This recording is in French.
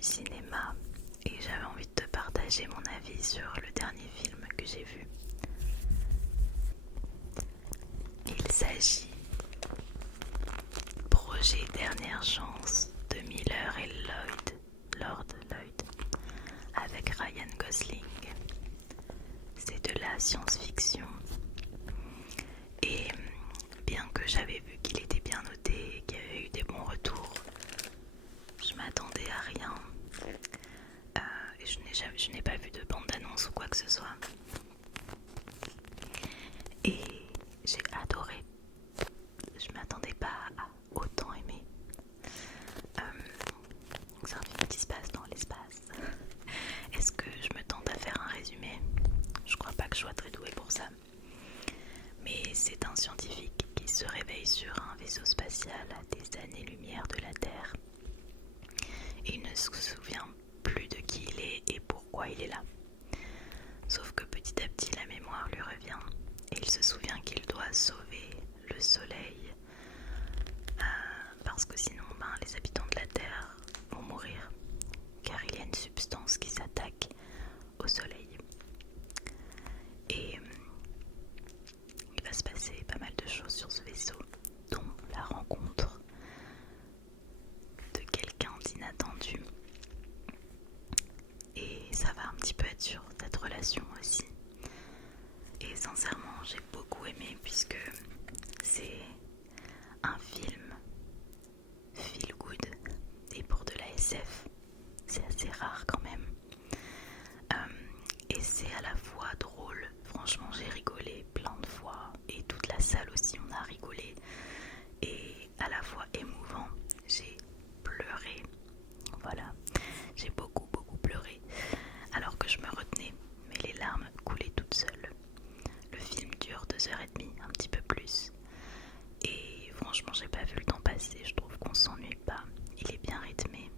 du cinéma et j'avais envie de te partager mon avis sur le dernier film que j'ai vu. Il s'agit Projet Dernière Chance de Miller et Lord Lloyd avec Ryan Gosling. C'est de la science-fiction et bien que j'avais vu qu'il était bien noté et qu'il y avait eu des bons retours, je m'attendais à rien. Et je n'ai pas vu de bande-annonce ou quoi que ce soit. Et j'ai adoré. Je m'attendais pas à autant aimer. C'est un film qui se passe dans l'espace. Est-ce que je me tente à faire un résumé? Je crois pas que je sois très douée pour ça. Mais c'est un scientifique qui se réveille sur un vaisseau spatial à des années-lumière de la Terre. Et il ne se souvient plus de qui il est et pourquoi il est là. Sauf que petit à petit la mémoire lui revient et il se souvient qu'il doit sauver le soleil parce que sinon les habitants de la Terre vont mourir car il y a une substance qui s'attaque au soleil. Et il va se passer pas mal de choses sur ce vaisseau, dont la rencontre de quelqu'un d'inattendu. Et ça va un petit peu être sur cette relation aussi. Et sincèrement, j'ai beaucoup aimé puisque c'est un film feel good et pour de la SF, c'est assez rare quand même. Et c'est à la fois drôle, franchement j'ai rigolé plein de fois et toute la salle aussi on a rigolé, et à la fois émouvant, j'ai pleuré, voilà, j'ai beaucoup pleuré alors que je me retenais, mais les larmes coulaient toutes seules. Le film dure 2h30, un petit peu plus, et franchement j'ai pas vu le temps passer, je trouve qu'on s'ennuie pas, il est bien rythmé